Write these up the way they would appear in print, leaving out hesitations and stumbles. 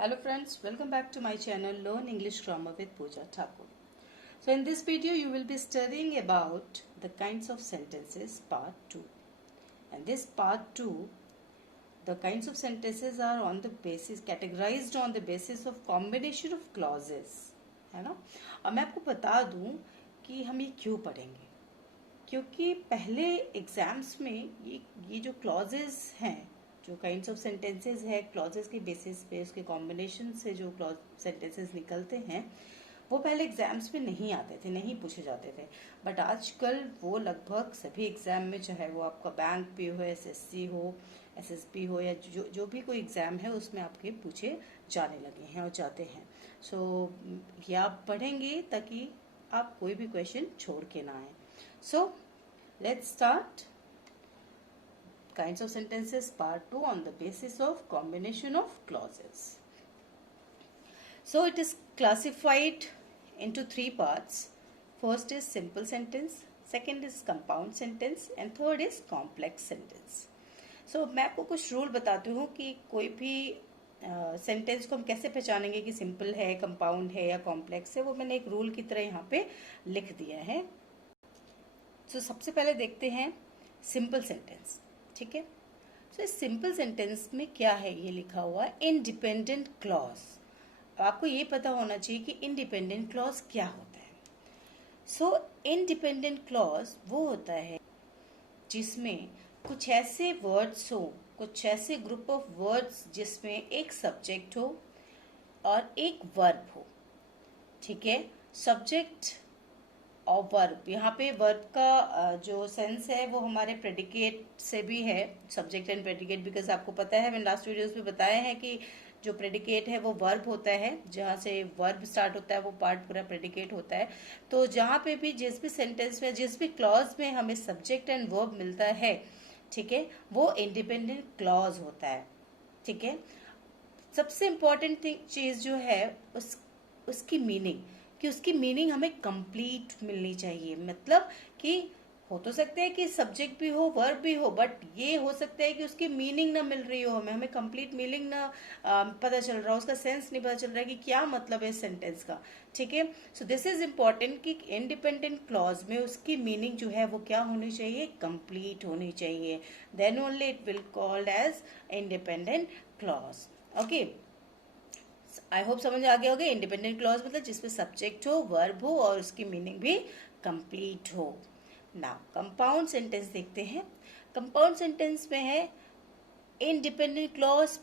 Hello friends, welcome back to my channel Learn English Grammar with Pooja Thakur. So in this video you will be studying about the kinds of sentences part 2. And this part 2, the kinds of sentences are on the basis, categorized on the basis of combination of clauses. है ना? अब मैं आपको बता दूं कि हम ये क्यों पढ़ेंगे, क्योंकि पहले एग्जाम्स में ये जो क्लॉजेस हैं, जो काइंड्स ऑफ सेंटेंसेस है, क्लॉजेस के बेसिस पे उसके कॉम्बिनेशन से जो क्लॉज सेंटेंसेस निकलते हैं वो पहले एग्जाम्स में नहीं आते थे, नहीं पूछे जाते थे। बट आजकल वो लगभग सभी एग्जाम में, चाहे वो आपका बैंक भी हो, एसएससी हो, एसएसबी हो, या जो भी कोई एग्जाम है उसमें आपके पूछे जाने लगे हैं और जाते हैं। सो ये आप पढ़ेंगे ताकि आप कोई भी क्वेश्चन छोड़ के ना आए। So let's start kinds of sentences part 2 on the basis of combination of clauses. So it is classified into three parts. First is simple sentence, second is compound sentence and third is complex sentence. So मैं आपको कुछ rule बताती हूँ कि कोई भी sentence को हम कैसे पहचानेंगे कि सिंपल है, कंपाउंड है या कॉम्प्लेक्स है। वो मैंने एक रूल की तरह यहाँ पे लिख दिया है। तो सबसे पहले देखते हैं सिंपल सेंटेंस, ठीक है। सो इस सिंपल सेंटेंस में क्या है, ये लिखा हुआ है इंडिपेंडेंट क्लॉज। आपको ये पता होना चाहिए कि इंडिपेंडेंट क्लॉज क्या होता है। सो इंडिपेंडेंट क्लॉज वो होता है जिसमें कुछ ऐसे वर्ड्स हो, कुछ ऐसे ग्रुप ऑफ वर्ड्स जिसमें एक सब्जेक्ट हो और एक वर्ब हो, ठीक है। सब्जेक्ट और वर्ब, यहाँ पे वर्ब का जो सेंस है वो हमारे प्रेडिकेट से भी है, सब्जेक्ट एंड प्रेडिकेट। बिकॉज आपको पता है, मैंने लास्ट वीडियोस में बताया है कि जो प्रेडिकेट है वो वर्ब होता है, जहाँ से वर्ब स्टार्ट होता है वो पार्ट पूरा प्रेडिकेट होता है। तो जहाँ पे भी जिस भी सेंटेंस में, जिस भी क्लॉज में हमें सब्जेक्ट एंड वर्ब मिलता है, ठीक है, वो इंडिपेंडेंट क्लॉज होता है, ठीक है। सबसे इम्पोर्टेंट चीज जो है उसकी मीनिंग, कि उसकी मीनिंग हमें कंप्लीट मिलनी चाहिए। मतलब कि हो तो सकता है कि सब्जेक्ट भी हो, वर्ब भी हो, बट ये हो सकता है कि उसकी मीनिंग ना मिल रही हो, हमें कंप्लीट मीनिंग ना पता चल रहा हो, उसका सेंस नहीं पता चल रहा है कि क्या मतलब है इस सेंटेंस का, ठीक है। सो दिस इज इम्पोर्टेंट कि इंडिपेंडेंट क्लॉज में उसकी मीनिंग जो है वो क्या होनी चाहिए, कंप्लीट होनी चाहिए। Then only it will called as independent clause. Okay, I hope समझ आ गया होगा। इंडिपेंडेंट क्लॉज मतलब जिसमें सब्जेक्ट हो, वर्ब हो और उसकी मीनिंग भी कंप्लीट हो। नाउ कंपाउंड सेंटेंस देखते हैं। कंपाउंड सेंटेंस में है independent clause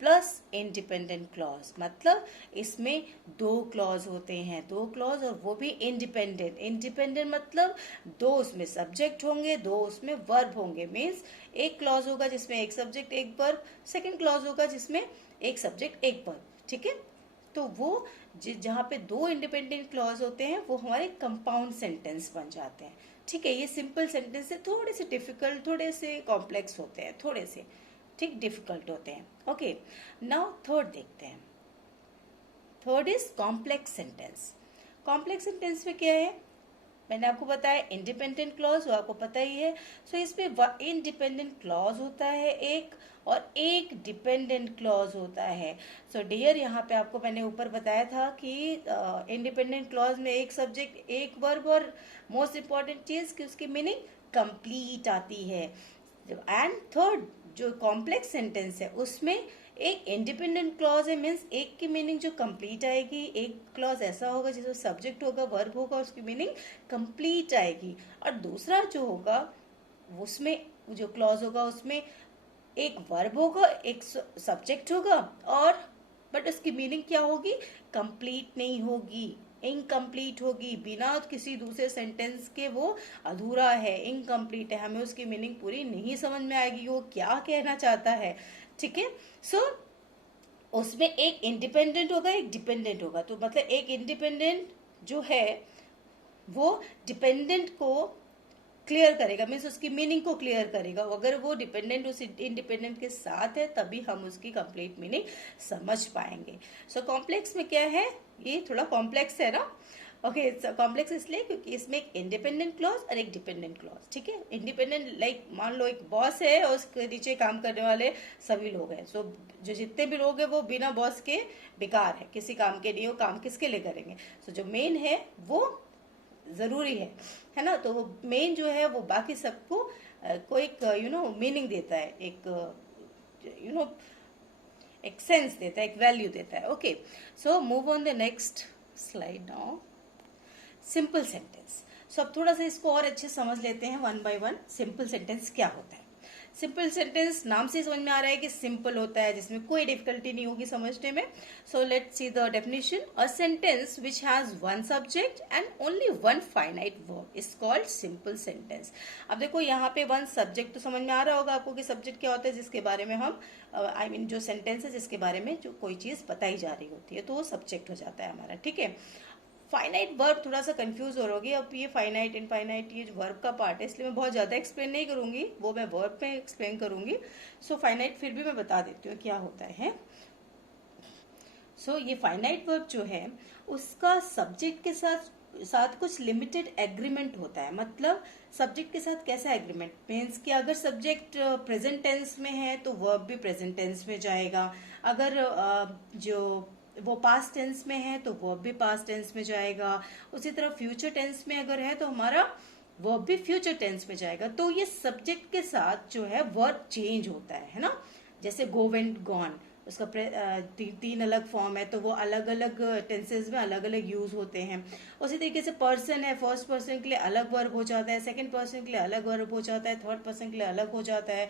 plus independent clause, मतलब इसमें दो क्लॉज होते हैं, दो क्लॉज, और वो भी इंडिपेंडेंट। इंडिपेंडेंट मतलब दो उसमें सब्जेक्ट होंगे, दो उसमें वर्ब होंगे। मीन्स एक क्लॉज होगा जिसमें एक सब्जेक्ट एक वर्ब, सेकेंड क्लॉज होगा जिसमें एक सब्जेक्ट एक वर्ब, ठीक है। तो वो जहाँ पे दो इंडिपेंडेंट क्लॉज होते हैं वो हमारे कंपाउंड सेंटेंस बन जाते हैं, ठीक है। ये सिंपल सेंटेंस से थोड़े से डिफिकल्ट, थोड़े से कॉम्प्लेक्स होते हैं, थोड़े से ठीक डिफिकल्ट होते हैं। ओके, नाउ थर्ड देखते हैं। Third is complex sentence. Complex sentence में क्या है, मैंने आपको बताया इंडिपेंडेंट क्लॉज, वो आपको पता ही है। सो इसमें इंडिपेंडेंट क्लॉज होता है एक, और एक डिपेंडेंट क्लॉज होता है। सो डियर, यहाँ पे आपको मैंने ऊपर बताया था कि इंडिपेंडेंट क्लॉज में एक सब्जेक्ट एक वर्ब, और मोस्ट इंपॉर्टेंट चीज कि उसकी मीनिंग कंप्लीट आती है। एंड थर्ड जो कॉम्प्लेक्स सेंटेंस है उसमें एक इंडिपेंडेंट क्लॉज है, मीन्स एक की मीनिंग जो कंप्लीट आएगी, एक क्लॉज ऐसा होगा जिसमें सब्जेक्ट होगा, वर्ब होगा, उसकी मीनिंग कंप्लीट आएगी। और दूसरा जो होगा उसमें जो क्लॉज होगा उसमें एक वर्ब होगा, एक सब्जेक्ट होगा, और बट उसकी मीनिंग क्या होगी, कंप्लीट नहीं होगी, इनकम्प्लीट होगी, बिना किसी दूसरे सेंटेंस के वो अधूरा है, इनकम्प्लीट है, हमें उसकी मीनिंग पूरी नहीं समझ में आएगी वो क्या कहना चाहता है, ठीक है। सो उसमें एक इंडिपेंडेंट होगा, एक डिपेंडेंट होगा। तो मतलब एक इंडिपेंडेंट जो है वो डिपेंडेंट को क्लियर करेगा, मीन्स उसकी मीनिंग को क्लियर करेगा। अगर वो डिपेंडेंट उस इंडिपेंडेंट के साथ है तभी हम उसकी कंप्लीट मीनिंग समझ पाएंगे। सो कॉम्प्लेक्स में क्या है, ये थोड़ा कॉम्प्लेक्स है ना। ओके, कॉम्प्लेक्स इसलिए क्योंकि इसमें एक इंडिपेंडेंट क्लॉज और एक डिपेंडेंट क्लॉज, ठीक है। इंडिपेंडेंट लाइक मान लो एक बॉस है और उसके नीचे काम करने वाले सभी लोग हैं, सो जो जितने भी लोग हैं वो बिना बॉस के बेकार है, किसी काम के नहीं, वो काम किसके लिए करेंगे। सो जो मेन है वो जरूरी है ना। तो वो मेन जो है वो बाकी सबको कोई एक मीनिंग देता है, एक एक सेंस देता है, एक वैल्यू देता है। Okay, so move on the next slide now. Simple sentence. So अब थोड़ा सा इसको और अच्छे समझ लेते हैं one by one. Simple sentence क्या होता है? सिंपल सेंटेंस नाम से समझ में आ रहा है कि सिंपल होता है, जिसमें कोई डिफिकल्टी नहीं होगी समझने में। So let's see the definition. A sentence which has one subject and only one finite verb is called simple sentence. अब देखो यहाँ पे वन सब्जेक्ट तो समझ में आ रहा होगा आपको कि सब्जेक्ट क्या होता है, जिसके बारे में हम आई मीन जो सेंटेंस है जिसके बारे में जो कोई चीज बताई जा रही होती है, तो वो सब्जेक्ट हो जाता है हमारा, ठीक है। फाइनाइट वर्ब थोड़ा सा कंफ्यूज हो रहोगे। अब ये फाइनाइट इनफाइनाइट ये वर्ब का पार्ट है, इसलिए मैं बहुत ज्यादा एक्सप्लेन नहीं करूंगी, वो मैं वर्ब में एक्सप्लेन करूंगी। सो फाइनाइट फिर भी मैं बता देती हूँ क्या होता है। सो ये फाइनाइट वर्ब जो है उसका सब्जेक्ट के साथ कुछ लिमिटेड एग्रीमेंट होता है। मतलब सब्जेक्ट के साथ कैसा एग्रीमेंट मीन्स कि अगर सब्जेक्ट प्रेजेंट टेंस में है तो वर्ब भी प्रेजेंट टेंस में जाएगा, अगर जो वो पास्ट टेंस में है तो वर्ब भी पास्ट टेंस में जाएगा, उसी तरह फ्यूचर टेंस में अगर है तो हमारा वर्ब भी फ्यूचर टेंस में जाएगा। तो ये सब्जेक्ट के साथ जो है वर्ब चेंज होता है ना। जैसे गो वेंट गॉन, उसका तीन अलग फॉर्म है, तो वो अलग अलग टेंसेस में अलग अलग यूज होते हैं। उसी तरीके से पर्सन है, फर्स्ट पर्सन के लिए अलग वर्ब हो जाता है, सेकंड पर्सन के लिए अलग वर्ब हो जाता है, थर्ड पर्सन के लिए अलग हो जाता है।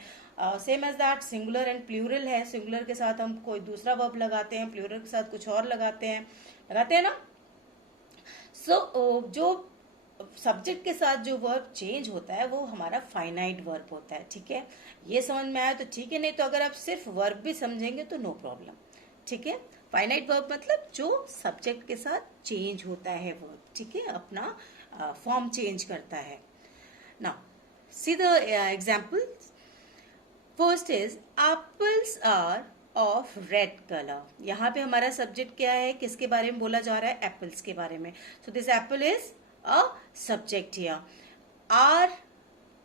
Same as that singular and plural है, सिंगुलर के साथ हम कोई दूसरा वर्ब लगाते हैं, प्लूरल के साथ कुछ और लगाते हैं ना। सो जो सब्जेक्ट के साथ जो वर्ब चेंज होता है वो हमारा फाइनाइट वर्ब होता है, ठीक है। ये समझ में आया तो ठीक है, नहीं तो अगर आप सिर्फ वर्ब भी समझेंगे तो नो प्रॉब्लम, ठीक है। फाइनाइट वर्ब मतलब जो सब्जेक्ट के साथ चेंज होता है वर्ब, ठीक है, अपना फॉर्म चेंज करता है। Now see the example. First is apples are of red colour. यहाँ पे हमारा सब्जेक्ट क्या है, किसके बारे में बोला जा रहा है, एप्पल्स के बारे में। So this apple is a subject here.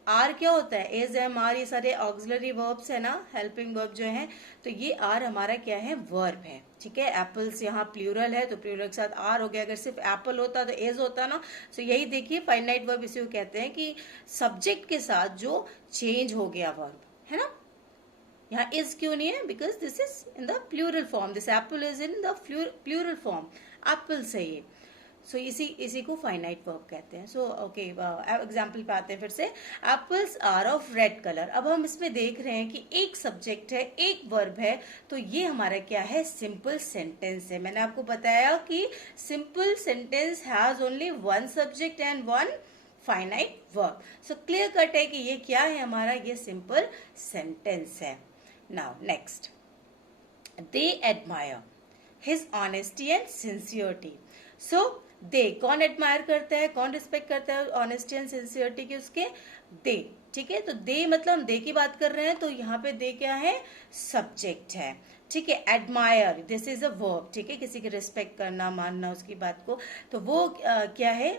Are क्या होता है, एज एम आर, ये सारे ऑक्सिलरी वर्ब्स है ना, हेल्पिंग वर्ब जो है। तो ये आर हमारा क्या है, वर्ब है, ठीक है। एप्पल्स यहाँ प्लूरल है तो प्लूरल के साथ आर हो गया। अगर सिर्फ एप्पल होता तो एज होता ना। सो यही देखिए फाइनाइट वर्ब इसे कहते हैं कि सब्जेक्ट के साथ जो चेंज हो गया वर्ब, है ना। यहाँ इज क्यों नहीं है, because this is in the plural form, this apple is in the plural form, apples है ये। सो इसी को फाइनाइट वर्ब कहते हैं। सो ओके, एग्जाम्पल पे आते हैं फिर से। Apples are of red colour. अब हम इसमें देख रहे हैं कि एक सब्जेक्ट है, एक वर्ब है, तो ये हमारा क्या है, सिंपल सेंटेंस है। मैंने आपको बताया कि simple sentence has only one subject and one finite verb. So clear cut है कि ये क्या है हमारा, ये सिंपल सेंटेंस है। Now next, they admire his honesty and sincerity. So they, कौन एडमायर करता है, कौन रिस्पेक्ट करता है ऑनेस्टी एंड सिंसियरिटी की, उसके दे, ठीक है। तो दे मतलब हम दे की बात कर रहे हैं, तो यहाँ पे दे क्या है, सब्जेक्ट है, ठीक है। Admire this is a verb, ठीक है, किसी की रिस्पेक्ट करना, मानना उसकी बात को, तो वो क्या है,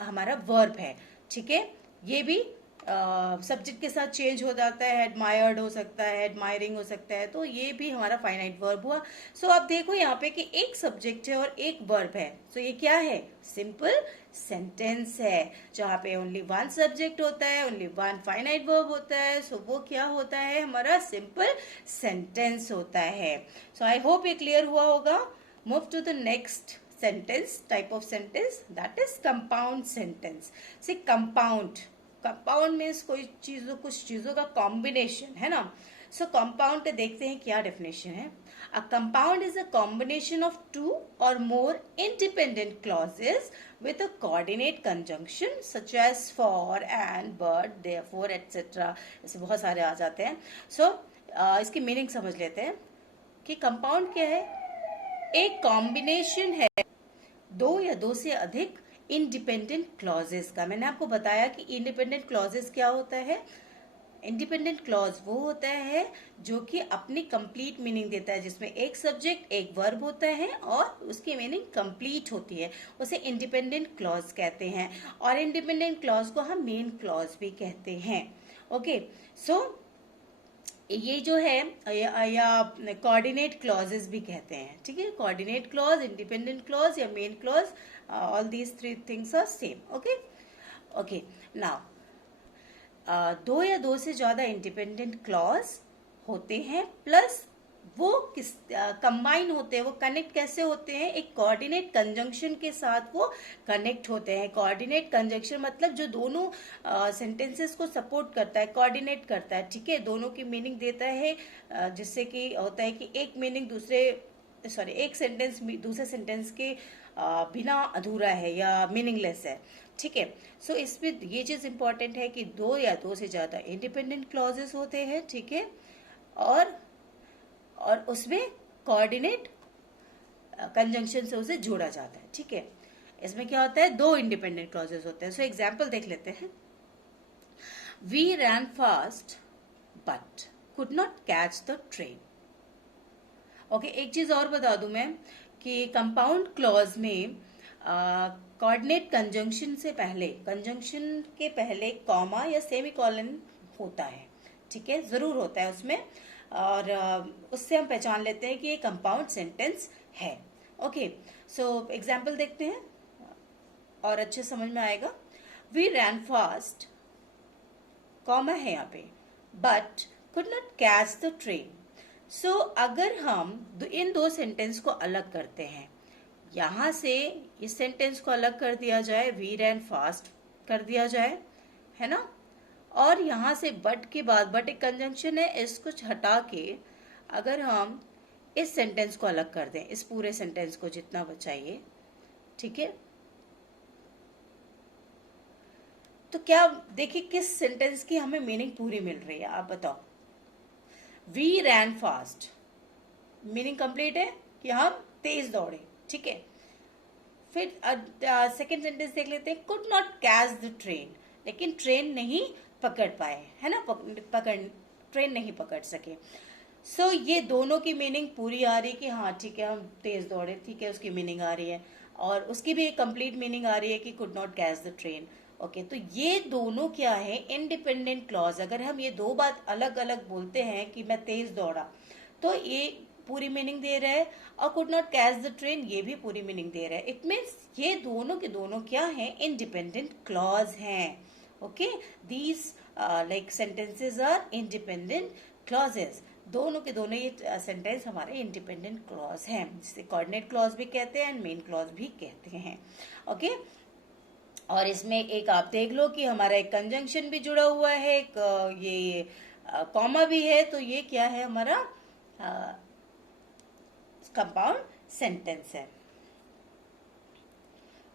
हमारा वर्ब है, ठीक है। ये भी सब्जेक्ट के साथ चेंज हो जाता है, एडमायर्ड हो सकता है, एडमायरिंग हो सकता है, तो ये भी हमारा फाइनाइट वर्ब हुआ। सो आप देखो यहाँ पे कि एक सब्जेक्ट है और एक वर्ब है, सो ये क्या है, सिंपल सेंटेंस है, जहाँ पे ओनली वन सब्जेक्ट होता है, ओनली वन फाइनाइट वर्ब होता है। सो वो क्या होता है, हमारा सिंपल सेंटेंस होता है। सो आई होप ये क्लियर हुआ होगा। Move to the next sentence, type of sentence, that is compound sentence. See, compound means कुछ चीजों का कॉम्बिनेशन है ना। सो कंपाउंड पे देखते हैं क्या डेफिनेशन है। A compound is a combination of two और more independent clauses with a coordinate conjunction such as for, and, but, therefore, etc. ऐसे बहुत सारे आ जाते हैं। सो इसकी मीनिंग समझ लेते हैं कि कंपाउंड क्या है, एक कॉम्बिनेशन है दो या दो से अधिक इंडिपेंडेंट क्लॉजेस का। मैंने आपको बताया कि इंडिपेंडेंट क्लॉजेस क्या होता है, इंडिपेंडेंट क्लॉज वो होता है जो कि अपनी कंप्लीट मीनिंग देता है, जिसमें एक सब्जेक्ट एक वर्ब होता है और उसकी मीनिंग कंप्लीट होती है, उसे इंडिपेंडेंट क्लॉज कहते हैं। और इंडिपेंडेंट क्लॉज को हम मेन क्लॉज भी कहते हैं। ओके, सो ये जो है या कोऑर्डिनेट क्लॉजेस भी कहते हैं, ठीक है। कोऑर्डिनेट क्लॉज, इंडिपेंडेंट क्लॉज या main clause, all these three things are same. Okay okay, now दो या दो से ज्यादा इंडिपेंडेंट क्लॉज होते हैं, प्लस वो किस कंबाइन होते हैं, वो कनेक्ट कैसे होते हैं, एक कोऑर्डिनेट कंजंक्शन के साथ वो कनेक्ट होते हैं। कोऑर्डिनेट कंजंक्शन मतलब जो दोनों सेंटेंसेस को सपोर्ट करता है, कोऑर्डिनेट करता है, ठीक है, दोनों की मीनिंग देता है, जिससे कि होता है कि एक मीनिंग एक सेंटेंस दूसरे सेंटेंस के बिना अधूरा है या मीनिंगलेस है, ठीक है। सो इसमें ये चीज इंपॉर्टेंट है कि दो या दो से ज्यादा इंडिपेंडेंट क्लॉजेस होते हैं, ठीक है, और उसमें कोऑर्डिनेट कंजंक्शन से उसे जोड़ा जाता है, ठीक है। इसमें क्या होता है, दो इंडिपेंडेंट क्लॉजेस होते हैं। सो एग्जाम्पल देख लेते हैं। We ran fast but could not catch the train. Okay, एक चीज और बता दूं मैं कि कंपाउंड क्लॉज में कोऑर्डिनेट कंजंक्शन से पहले, कंजंक्शन के पहले कॉमा या सेमीकोलन होता है, ठीक है, जरूर होता है उसमें, और उससे हम पहचान लेते हैं कि ये कंपाउंड सेंटेंस है। ओके, सो एग्जाम्पल देखते हैं और अच्छे समझ में आएगा। वी रैन फास्ट, कॉमा है यहाँ पे, but could not catch the train. So अगर हम इन दो सेंटेंस को अलग करते हैं, यहां से इस सेंटेंस को अलग कर दिया जाए, वी रैन फास्ट कर दिया जाए, है ना, और यहां से बट के बाद, बट एक कंजंक्शन है, इसको हटा के अगर हम इस सेंटेंस को अलग कर दें, इस पूरे सेंटेंस को जितना बचाइए, ठीक है, तो क्या देखिए किस सेंटेंस की हमें मीनिंग पूरी मिल रही है, आप बताओ। We ran fast, meaning complete है कि हम तेज दौड़े, ठीक है। फिर सेकेंड सेंटेंस देख लेते हैं। Could not catch the train, लेकिन ट्रेन नहीं पकड़ पाए, है ना, ट्रेन नहीं पकड़ सके। सो ये दोनों की मीनिंग पूरी आ रही कि हाँ ठीक है हम तेज दौड़े, ठीक है, उसकी मीनिंग आ रही है, और उसकी भी एक कंप्लीट मीनिंग आ रही है कि could not catch the train. Okay, तो ये दोनों क्या है, इंडिपेंडेंट क्लॉज। अगर हम ये दो बात अलग अलग बोलते हैं कि मैं तेज दौड़ा, तो ये पूरी मीनिंग दे रहा है, और could not catch the train ये भी पूरी मीनिंग दे रहा है। इट मीन्स ये दोनों के दोनों क्या है, इंडिपेंडेंट क्लॉज हैं। Okay, these like sentences are independent clauses. दोनों के दोनों ये सेंटेंस हमारे इंडिपेंडेंट क्लॉज हैं, जिसे कोऑर्डिनेट क्लॉज भी कहते हैं एंड मेन क्लॉज भी कहते हैं। ओके, और इसमें एक आप देख लो कि हमारा एक कंजंक्शन भी जुड़ा हुआ है, एक ये कॉमा भी है, तो ये क्या है, हमारा कंपाउंड सेंटेंस है।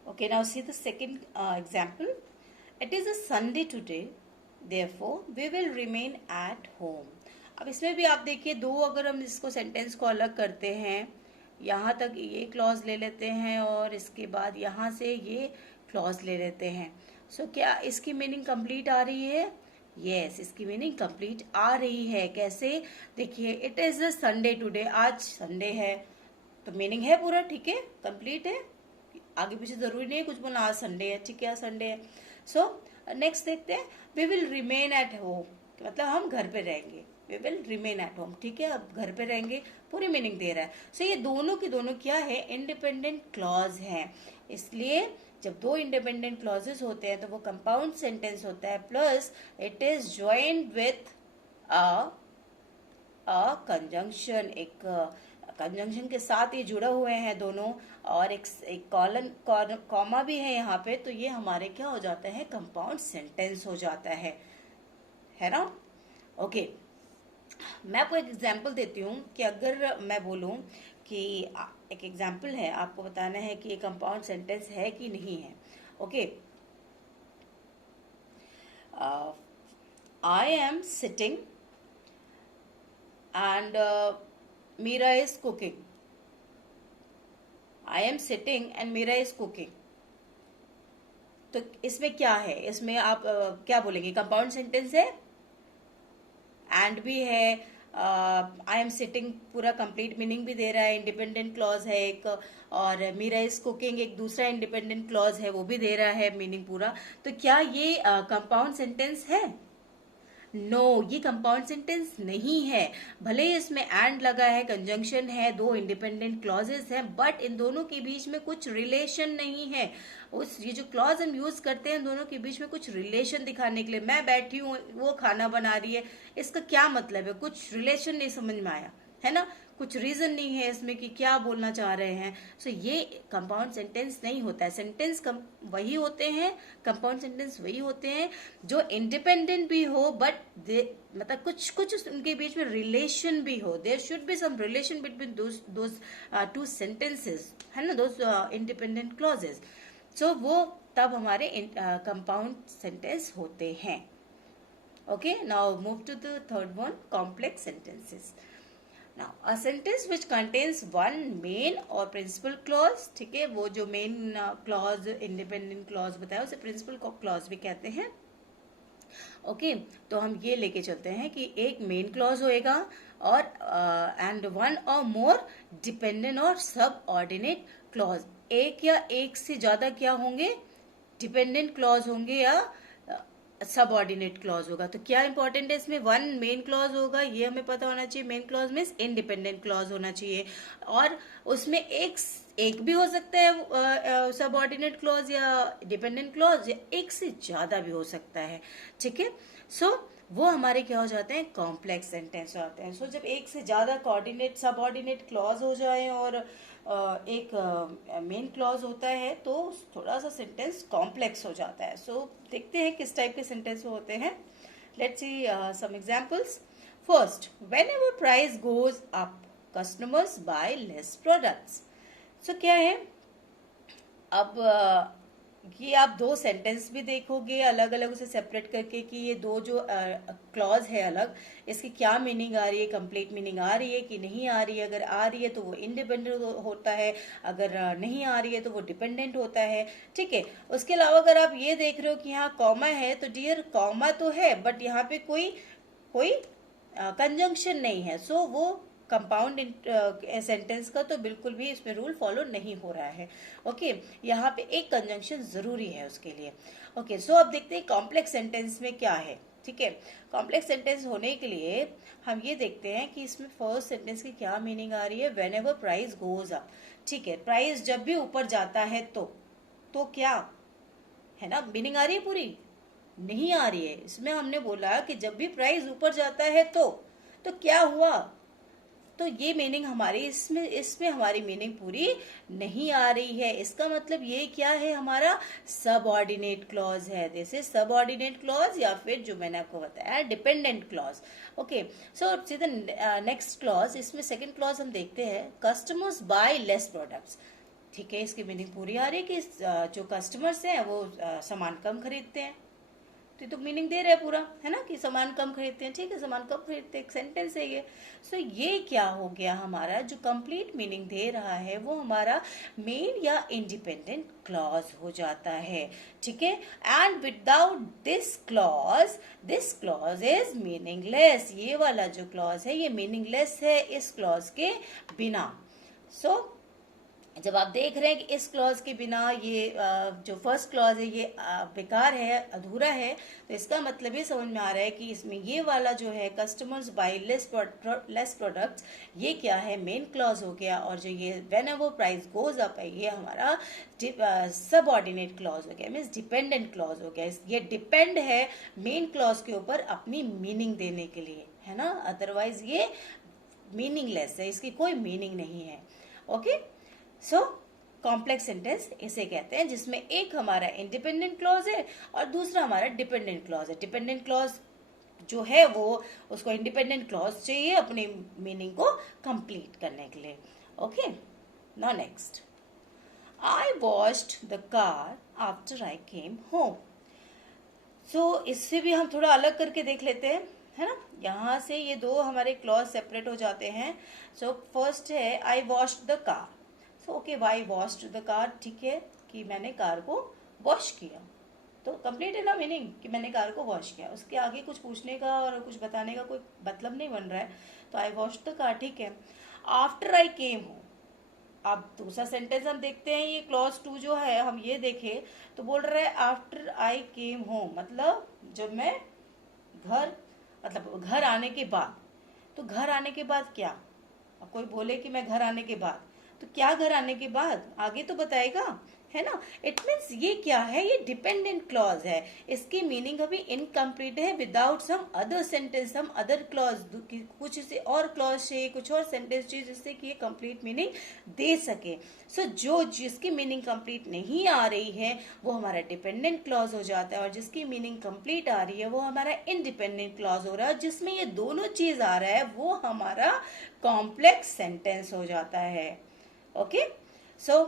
Okay, now see the second example. It is a Sunday today, therefore we will remain at home. अब इसमें भी आप देखिए दो, अगर हम इसको सेंटेंस को अलग करते हैं, यहाँ तक ये क्लॉज ले लेते हैं और इसके बाद यहाँ से ये क्लॉज ले लेते हैं। सो क्या इसकी मीनिंग कंप्लीट आ रही है? यस, इसकी मीनिंग कंप्लीट आ रही है। कैसे? देखिए, it is a Sunday today, आज संडे है, तो मीनिंग है पूरा, ठीक है, कंप्लीट है, आगे पीछे जरूरी नहीं है कुछ बोलना, आज संडे है, ठीक है, आज संडे है। सो नेक्स्ट देखते हैं। We will remain at home, मतलब हम घर पे रहेंगे, we will remain at home, ठीक है, अब घर पे रहेंगे, पूरी मीनिंग दे रहा है। सो ये दोनों के दोनों क्या है, इंडिपेंडेंट क्लॉज हैं। इसलिए जब दो इंडिपेंडेंट क्लॉजेस होते हैं तो वो कंपाउंड सेंटेंस होता है, plus it is joined with a conjunction, एक कंजंक्शन के साथ ये जुड़े हुए हैं दोनों, और एक कॉलन कॉमा भी है यहाँ पे, तो ये हमारे क्या हो जाता है, कंपाउंड सेंटेंस हो जाता है ना। ओके, मैं आपको एक एग्जांपल देती हूँ कि अगर मैं बोलूँ कि एक एग्जांपल है, आपको बताना है कि ये कंपाउंड सेंटेंस है कि नहीं है। Okay, I am sitting and Meera is cooking. I am sitting and Meera is cooking, तो इसमें क्या है, इसमें आप क्या बोलेंगे, कंपाउंड सेंटेंस है? एंड भी है, आई एम सिटिंग पूरा कंप्लीट मीनिंग भी दे रहा है, इंडिपेंडेंट क्लॉज है एक, और मीरा इज कुकिंग एक दूसरा इंडिपेंडेंट क्लॉज है, वो भी दे रहा है मीनिंग पूरा। तो क्या ये कंपाउंड सेंटेंस है? नो, ये कंपाउंड सेंटेंस नहीं है। भले ही इसमें एंड लगा है, कंजंक्शन है, दो इंडिपेंडेंट क्लॉजेस हैं, बट इन दोनों के बीच में कुछ रिलेशन नहीं है। उस ये जो क्लॉज हम यूज करते हैं दोनों के बीच में कुछ रिलेशन दिखाने के लिए, मैं बैठी हूँ वो खाना बना रही है, इसका क्या मतलब है? कुछ रिलेशन नहीं समझ में आया, है ना? कुछ रीजन नहीं है इसमें कि क्या बोलना चाह रहे हैं। सो ये कंपाउंड सेंटेंस नहीं होता है। सेंटेंस वही होते हैं, कंपाउंड सेंटेंस वही होते हैं जो इंडिपेंडेंट भी हो, बट मतलब कुछ कुछ उनके बीच में रिलेशन भी हो। There should be some relation between those two sentences, है ना, दोज इंडिपेंडेंट क्लॉजेस। सो वो तब हमारे कंपाउंड सेंटेंस होते हैं। Okay, now move to the third one, complex sentences. Now, a sentence which contains one main or principal clause, ठीक है, वो जो main clause, independent clause बताया उसे principal clause भी कहते हैं। ओके, तो हम ये लेके चलते हैं कि एक मेन क्लॉज होएगा और एंड वन और मोर डिपेंडेंट और सब ऑर्डिनेट क्लॉज। एक या एक से ज्यादा क्या होंगे? डिपेंडेंट क्लॉज होंगे या सब ऑर्डिनेट क्लॉज होगा। तो क्या इंपॉर्टेंट है इसमें? वन मेन क्लॉज होगा, ये हमें पता होना चाहिए। Main clause means independent clause होना चाहिए, और उसमें एक भी हो सकता है सब ऑर्डिनेट क्लॉज या डिपेंडेंट क्लॉज, या एक से ज्यादा भी हो सकता है। ठीक है, सो वो हमारे क्या हो जाते हैं? कॉम्प्लेक्स सेंटेंस होते हैं। सो जब एक से ज्यादा कोऑर्डिनेट सब ऑर्डिनेट क्लॉज हो जाए और एक मेन क्लॉज होता है तो थोड़ा सा सेंटेंस कॉम्प्लेक्स हो जाता है। सो देखते हैं किस टाइप के सेंटेंस होते हैं। Let's see some examples. First, whenever price goes up customers buy less products. So क्या है? अब ये आप दो सेंटेंस भी देखोगे अलग अलग, उसे सेपरेट करके कि ये दो जो क्लॉज है अलग, इसकी क्या मीनिंग आ रही है, कंप्लीट मीनिंग आ रही है कि नहीं आ रही है। अगर आ रही है तो वो इंडिपेंडेंट होता है, अगर नहीं आ रही है तो वो डिपेंडेंट होता है। ठीक है, उसके अलावा अगर आप ये देख रहे हो कि यहाँ कॉमा है, तो डियर कॉमा तो है बट यहाँ पे कोई कोई कंजंक्शन नहीं है। सो वो कंपाउंड सेंटेंस का तो बिल्कुल भी इसमें रूल फॉलो नहीं हो रहा है। ओके, यहाँ पे एक कंजंक्शन जरूरी है उसके लिए। ओके, सो अब देखते हैं कॉम्प्लेक्स सेंटेंस में क्या है। ठीक है, कॉम्प्लेक्स सेंटेंस होने के लिए हम ये देखते हैं कि इसमें फर्स्ट सेंटेंस की क्या मीनिंग आ रही है। व्हेनेवर प्राइस गोज अप, ठीक है, प्राइस जब भी ऊपर जाता है तो क्या है ना, मीनिंग आ रही है पूरी? नहीं आ रही है। इसमें हमने बोला कि जब भी प्राइस ऊपर जाता है तो क्या हुआ, तो ये मीनिंग हमारी इसमें हमारी मीनिंग पूरी नहीं आ रही है। इसका मतलब ये क्या है? हमारा सबऑर्डिनेट क्लॉज है। दिस इज सबऑर्डिनेट क्लॉज, या फिर जो मैंने आपको बताया dependent clause. Okay, so see the next clause. इसमें सेकंड क्लॉज हम देखते हैं, कस्टमर्स बाय लेस प्रोडक्ट्स। ठीक है, इसकी मीनिंग पूरी आ रही है कि जो कस्टमर्स हैं वो सामान कम खरीदते हैं। तो मीनिंग दे रहा है पूरा, है ना, कि सामान कम खरीदते हैं। ठीक है, सामान कम खरीदते हैं, एक सेंटेंस है ये। सो ये क्या हो गया? हमारा जो कंप्लीट मीनिंग दे रहा है वो हमारा मेन या इंडिपेंडेंट क्लॉज हो जाता है। ठीक है, and without this clause is meaningless. ये वाला जो क्लॉज है ये मीनिंगलेस है इस क्लॉज के बिना। सो जब आप देख रहे हैं कि इस क्लॉज के बिना ये जो फर्स्ट क्लॉज है ये बेकार है, अधूरा है, तो इसका मतलब ये समझ में आ रहा है कि इसमें ये वाला जो है कस्टमर्स बाय लेस प्रोडक्ट्स, ये क्या है? मेन क्लॉज हो गया। और जो ये व्हेनेवर प्राइस गोज अप है ये हमारा सबऑर्डिनेट क्लॉज हो गया, मीन्स डिपेंडेंट क्लॉज हो गया। ये डिपेंड है मेन क्लॉज के ऊपर अपनी मीनिंग देने के लिए, है ना, अदरवाइज ये मीनिंगलेस है, इसकी कोई मीनिंग नहीं है। ओके, सो कॉम्प्लेक्स सेंटेंस इसे कहते हैं जिसमें एक हमारा इंडिपेंडेंट क्लॉज है और दूसरा हमारा डिपेंडेंट क्लॉज है। डिपेंडेंट क्लॉज जो है वो उसको इंडिपेंडेंट क्लॉज चाहिए अपनी मीनिंग को कंप्लीट करने के लिए। Okay, now next, I washed the car after I came home. So इससे भी हम थोड़ा अलग करके देख लेते हैं, है ना। यहाँ से ये दो हमारे क्लॉज सेपरेट हो जाते हैं। सो फर्स्ट है I washed the car. So okay, why washed the car, ठीक है कि मैंने कार को वॉश किया। तो कंप्लीट है ना मीनिंग कि मैंने कार को वॉश किया, उसके आगे कुछ पूछने का और कुछ बताने का कोई मतलब नहीं बन रहा है। तो आई वॉश द कार, ठीक है। आफ्टर आई केम होम, अब दूसरा सेंटेंस हम देखते हैं, ये क्लॉज 2 जो है हम ये देखें तो बोल रहा है आफ्टर आई केम होम, मतलब जब मैं घर, मतलब घर आने के बाद। तो घर आने के बाद क्या, अब कोई बोले कि मैं घर आने के बाद, तो क्या घर आने के बाद आगे तो बताएगा, है ना। इट मीन्स ये क्या है, ये डिपेंडेंट क्लॉज है, इसकी मीनिंग अभी इनकम्प्लीट है without some other sentence, some other clause, कुछ से और क्लॉज से कुछ और सेंटेंस चाहिए जिससे कि ये कंप्लीट मीनिंग दे सके। सो जो जिसकी मीनिंग कंप्लीट नहीं आ रही है वो हमारा डिपेंडेंट क्लॉज हो जाता है, और जिसकी मीनिंग कंप्लीट आ रही है वो हमारा इंडिपेंडेंट क्लॉज हो रहा है। जिसमें ये दोनों चीज आ रहा है वो हमारा कॉम्प्लेक्स सेंटेंस हो जाता है। ओके, सो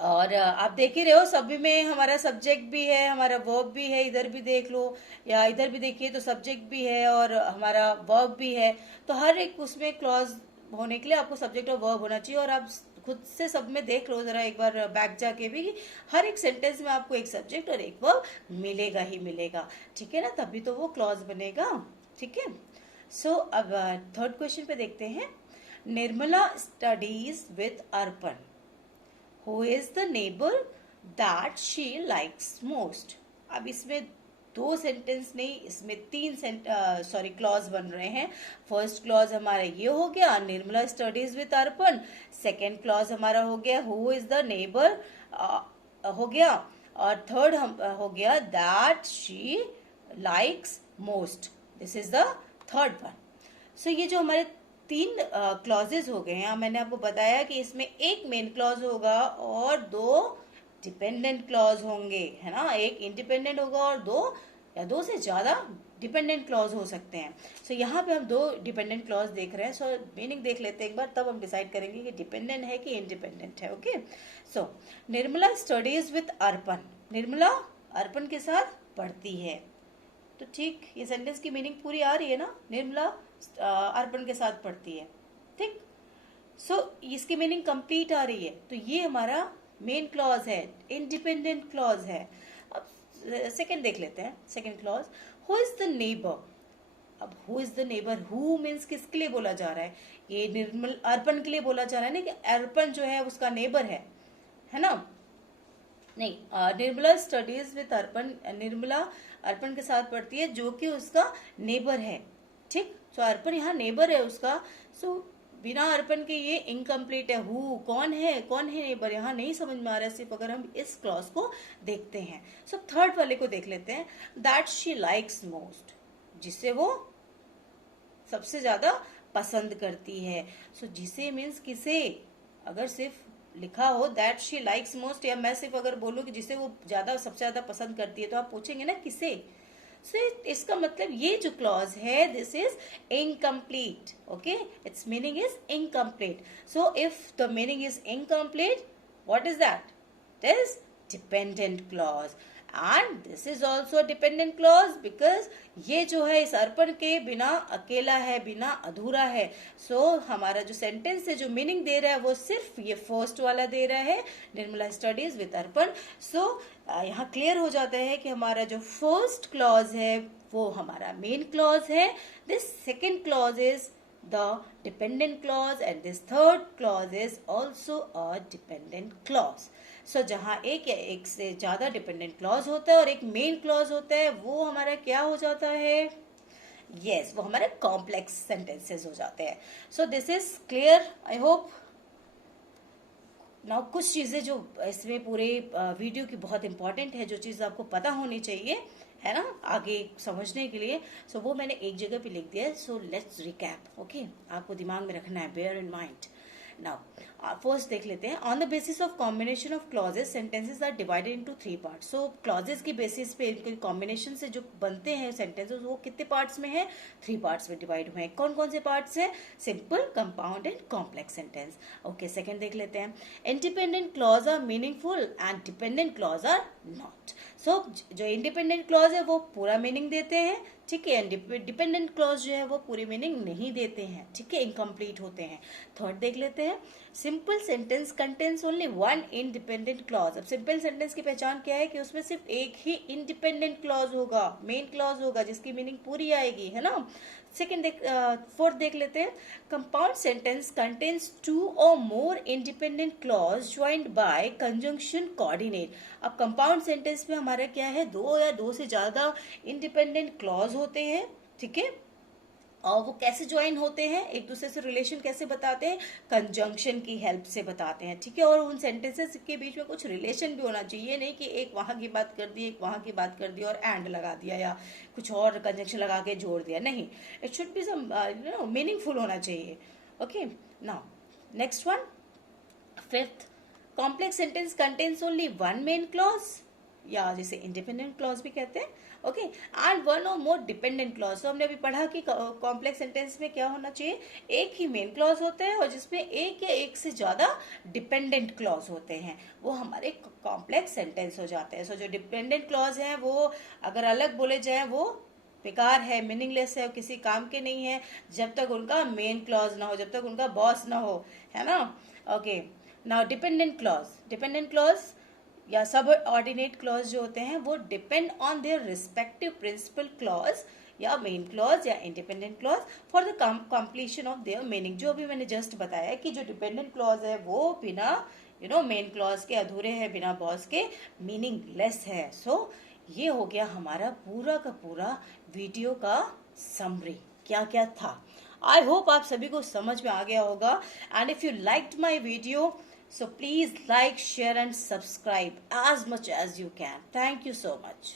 और आप देख ही रहे हो सभी में हमारा सब्जेक्ट भी है, हमारा वर्ब भी है, इधर भी देख लो या इधर भी देखिए तो सब्जेक्ट भी है और हमारा वर्ब भी है। तो हर एक उसमें क्लॉज होने के लिए आपको सब्जेक्ट और वर्ब होना चाहिए। और आप खुद से सब में देख लो जरा एक बार बैक जाके भी, हर एक सेंटेंस में आपको एक सब्जेक्ट और एक वर्ब मिलेगा ही मिलेगा, ठीक है ना, तभी तो वो क्लॉज बनेगा, ठीक है। सो अब थर्ड क्वेश्चन पे देखते हैं। Nirmala studies with Arpan, Who is the neighbor that she likes most? अब इसमें दो सेंटेंस नहीं, इसमें तीन क्लॉज बन रहे हैं। फर्स्ट क्लॉज हमारा ये हो गया Nirmala studies with Arpan, second clause हमारा हो गया हु इज द नेबर हो गया, और थर्ड हो गया that she likes most, this is the third one. So ये जो हमारे तीन क्लॉजेज हो गए हैं, मैंने आपको बताया कि इसमें एक मेन क्लॉज होगा और दो डिपेंडेंट क्लॉज होंगे, है ना, एक इंडिपेंडेंट होगा और दो या दो से ज्यादा डिपेंडेंट क्लॉज हो सकते हैं। सो यहाँ पे हम दो डिपेंडेंट क्लॉज देख रहे हैं। सो मीनिंग देख लेते हैं एक बार, तब हम डिसाइड करेंगे कि डिपेंडेंट है कि इंडिपेंडेंट है। Okay, so Nirmala studies with Arpan, Nirmala Arpan के साथ पढ़ती है। तो ठीक, ये सेंटेंस की मीनिंग पूरी आ रही है ना, निर्मला अर्पण के साथ पढ़ती है, ठीक। सो इसकी मीनिंग कंप्लीट आ रही है, तो ये हमारा मेन क्लॉज है, इंडिपेंडेंट क्लॉज है। अब सेकंड देख लेते हैं, second clause, who is the neighbour. अब who is the neighbour, who means किसके लिए बोला जा रहा है, ये निर्मल अर्पण के लिए बोला जा रहा है ना, कि अर्पण जो है उसका नेबर है ना। नहीं, निर्मला स्टडीज विथ अर्पण, निर्मला अर्पण के साथ पढ़ती है जो कि उसका नेबर है, ठीक। सो अर्पण यहाँ नेबर है उसका। सो बिना अर्पण के ये इनकम्प्लीट है। हु कौन है नेबर, यहाँ नहीं समझ में आ रहा है सिर्फ अगर हम इस क्लॉज को देखते हैं। सो थर्ड वाले को देख लेते हैं, दैट शी लाइक्स मोस्ट, जिसे वो सबसे ज्यादा पसंद करती है। सो जिसे मीन्स किसे, अगर सिर्फ लिखा हो दैट शी लाइक्स मोस्ट, या मैं सिर्फ अगर बोलूं कि जिसे वो ज्यादा सबसे ज्यादा पसंद करती है, तो आप पूछेंगे ना किसे। सो इसका मतलब ये जो क्लॉज है this is incomplete, okay, it's meaning is incomplete. So if the meaning is incomplete, what is that, it is dependent clause. And this is also dependent clause because ये जो है इस अर्पण के बिना अकेला है, बिना अधूरा है। सो हमारा जो सेंटेंस है जो मीनिंग दे रहा है वो सिर्फ ये फर्स्ट वाला दे रहा है, निर्मला स्टडीज विद अर्पण। सो यहाँ क्लियर हो जाता है कि हमारा जो फर्स्ट क्लॉज है वो हमारा मेन क्लॉज है, this second clause is the dependent clause and this third clause is also a dependent clause. So जहां एक या एक से ज्यादा dependent clause होता है और एक main clause होता है, वो हमारा क्या हो जाता है, yes, वो हमारे complex sentences हो जाते हैं। So this is clear, I hope. Now कुछ चीजें जो इसमें पूरे वीडियो की बहुत इंपॉर्टेंट है, जो चीज आपको पता होनी चाहिए, है ना, आगे समझने के लिए। सो वो मैंने एक जगह पे लिख दिया है। सो लेट्स रिकैप, ओके, आपको दिमाग में रखना है, bear in mind. Now first देख लेते हैं, on the basis of combination of clauses sentences are divided into 3 parts. So clauses की बेसिस पे इनके कॉम्बिनेशन से जो बनते हैं सेंटेंसेस वो कितने पार्ट्स में है, 3 पार्ट्स में डिवाइड हुए हैं। कौन कौन से पार्ट्स है, simple, compound and complex sentence. Okay, second देख लेते हैं, independent clause are meaningful and dependent clause are not. So जो इंडिपेंडेंट क्लॉज है वो पूरा मीनिंग देते हैं, ठीक है, डिपेंडेंट क्लॉज जो है वो पूरी मीनिंग नहीं देते हैं, ठीक है, इनकम्प्लीट होते हैं। थर्ड देख लेते हैं, simple sentence contains only one independent clause. अब सिंपल सेंटेंस की पहचान क्या है कि उसमें सिर्फ एक ही इंडिपेंडेंट क्लॉज होगा, मेन क्लॉज होगा, जिसकी मीनिंग पूरी आएगी, है ना। फोर्थ देख लेते हैं। कंपाउंड सेंटेंस कंटेन्स टू और more independent clause joined bye conjunction coordinate. अब कंपाउंड सेंटेंस में हमारा क्या है, दो या दो से ज्यादा इंडिपेंडेंट क्लॉज होते हैं, ठीक है। और वो कैसे ज्वाइन होते हैं, एक दूसरे से रिलेशन कैसे बताते हैं, कंजंक्शन की हेल्प से बताते हैं, ठीक है। और उन सेंटेंसेस के बीच में कुछ रिलेशन भी होना चाहिए, नहीं कि एक वहां की बात कर दी, एक वहां की बात कर दी और एंड लगा दिया या कुछ और कंजंक्शन लगा के जोड़ दिया, नहीं। It should be some meaningful होना चाहिए। Okay, now next one, fifth, complex sentence contains only one main clause, या जिसे इंडिपेंडेंट क्लॉज भी कहते हैं, ओके, एंड वन और मोर डिपेंडेंट क्लॉज। तो हमने अभी पढ़ा कि कॉम्प्लेक्स सेंटेंस में क्या होना चाहिए, एक ही मेन क्लॉज होते हैं और जिसमें एक या एक से ज्यादा डिपेंडेंट क्लॉज होते हैं, वो हमारे कॉम्प्लेक्स सेंटेंस हो जाते हैं। सो जो डिपेंडेंट क्लॉज हैं वो अगर अलग बोले जाए वो बेकार है, मीनिंगलेस है, किसी काम के नहीं है जब तक उनका मेन क्लॉज ना हो, जब तक उनका बॉस ना हो, है ना। ओके, नाउ डिपेंडेंट क्लॉज या सब ऑर्डिनेट क्लॉज जो होते हैं वो depend on their respective principal clause या मेन क्लॉज या independent clause for the completion of their meaning. जो भी मैंने जस्ट बताया कि जो डिपेंडेंट क्लॉज है वो बिना मेन क्लॉज के अधूरे है, बिना बॉस के मीनिंगलेस है। सो ये हो गया हमारा पूरा का पूरा वीडियो का समरी, क्या क्या था। आई होप आप सभी को समझ में आ गया होगा। And if you liked my video, so please like, share and subscribe as much as you can. Thank you so much.